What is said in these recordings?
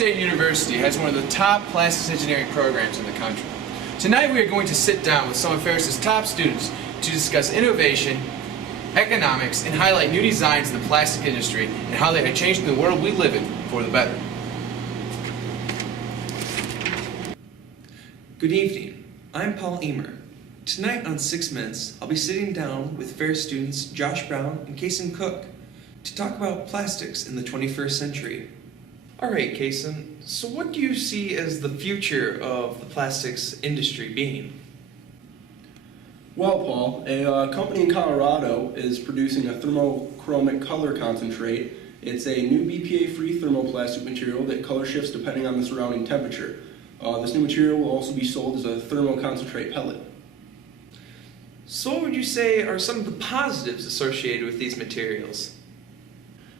State University has one of the top plastics engineering programs in the country. Tonight we are going to sit down with some of Ferris's top students to discuss innovation, economics, and highlight new designs in the plastic industry and how they are changing the world we live in for the better. Good evening, I'm Paul Emer. Tonight on 6 Minutes, I'll be sitting down with Ferris students Josh Brown and Kason Cook to talk about plastics in the 21st century. Alright, Kason, so what do you see as the future of the plastics industry being? Well, Paul, a company in Colorado is producing a thermochromic color concentrate. It's a new BPA-free thermoplastic material that color shifts depending on the surrounding temperature. This new material will also be sold as a thermoconcentrate pellet. So what would you say are some of the positives associated with these materials?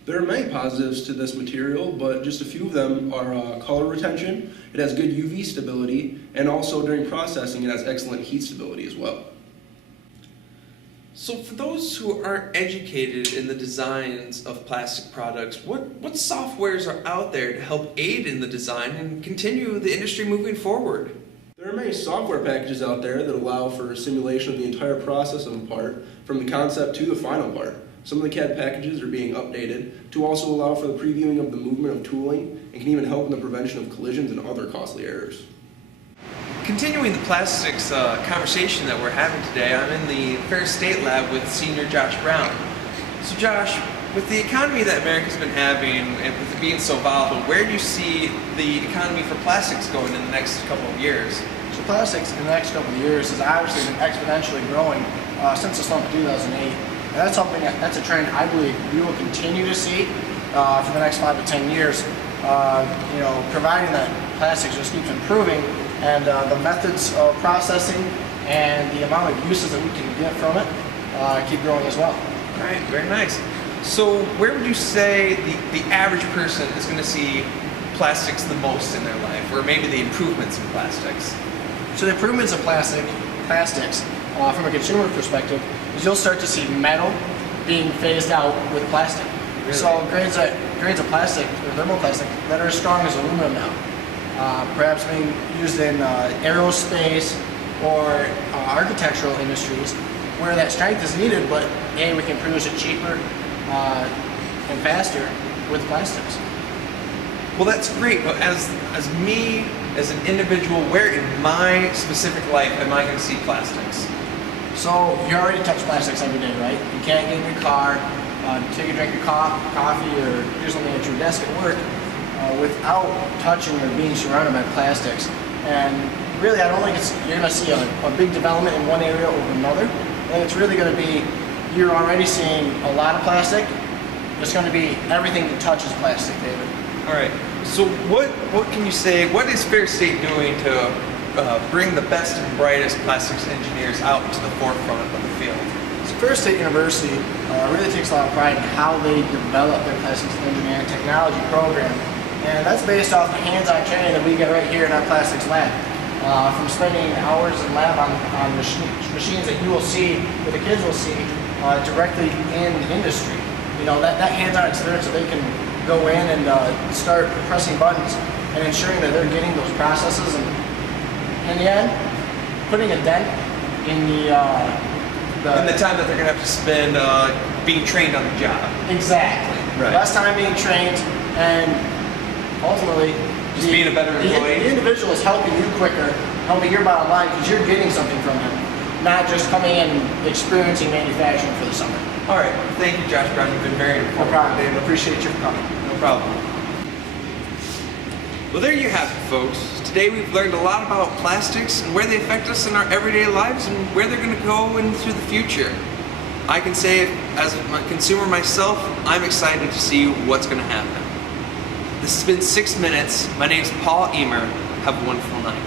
There are many positives to this material, but just a few of them are color retention. It has good UV stability, and also during processing it has excellent heat stability as well. So for those who aren't educated in the designs of plastic products, what softwares are out there to help aid in the design and continue the industry moving forward? There are many software packages out there that allow for simulation of the entire process of a part, from the concept to the final part. Some of the CAD packages are being updated to also allow for the previewing of the movement of tooling and can even help in the prevention of collisions and other costly errors. Continuing the plastics conversation that we're having today, I'm in the Ferris State lab with senior Josh Brown. So Josh, with the economy that America's been having and with it being so volatile, where do you see the economy for plastics going in the next couple of years? So plastics in the next couple of years has obviously been exponentially growing since the slump of 2008. And that's a trend I believe we will continue to see for the next 5 to 10 years. Providing that plastics just keeps improving and the methods of processing and the amount of uses that we can get from it keep growing as well. All right, very nice. So where would you say the average person is going to see plastics the most in their life, or maybe the improvements in plastics? So the improvements of plastics from a consumer perspective is you'll start to see metal being phased out with plastic. Really? So grades of plastic or thermoplastic that are as strong as aluminum now, perhaps being used in aerospace or architectural industries where that strength is needed, but hey, we can produce it cheaper and faster with plastics. Well, that's great, but as me, as an individual, where in my specific life am I going to see plastics? So you already touch plastics every day, right? You can't get in your car, take a drink of coffee or do something at your desk at work without touching or being surrounded by plastics. And really, I don't think you're going to see a big development in one area over another. I think it's really going to be, you're already seeing a lot of plastic. It's going to be everything that touches plastic, David. All right. So what can you say? What is Ferris State doing to bring the best and brightest plastics engineers out to the forefront of the field? So Ferris State University really takes a lot of pride in how they develop their plastics engineering technology program, and that's based off the hands-on training that we get right here in our plastics lab. From spending hours in lab on machines that you will see, that the kids will see directly in industry. You know, that hands-on experience so they can go in and start pressing buttons and ensuring that they're getting those processes and in the end, putting a dent in the time that they're going to have to spend being trained on the job. Exactly. Right. Less time being trained, and ultimately just being a better employee. The individual is helping you quicker, helping your bottom line because you're getting something from him, not just coming in and experiencing manufacturing for the summer. All right. Thank you, Josh Brown. You've been very informative. No problem, David. Appreciate you for coming. No problem. Well, there you have it, folks. Today we've learned a lot about plastics and where they affect us in our everyday lives and where they're going to go into the future. I can say, as a consumer myself, I'm excited to see what's going to happen. This has been 6 Minutes. My name is Paul Emer. Have a wonderful night.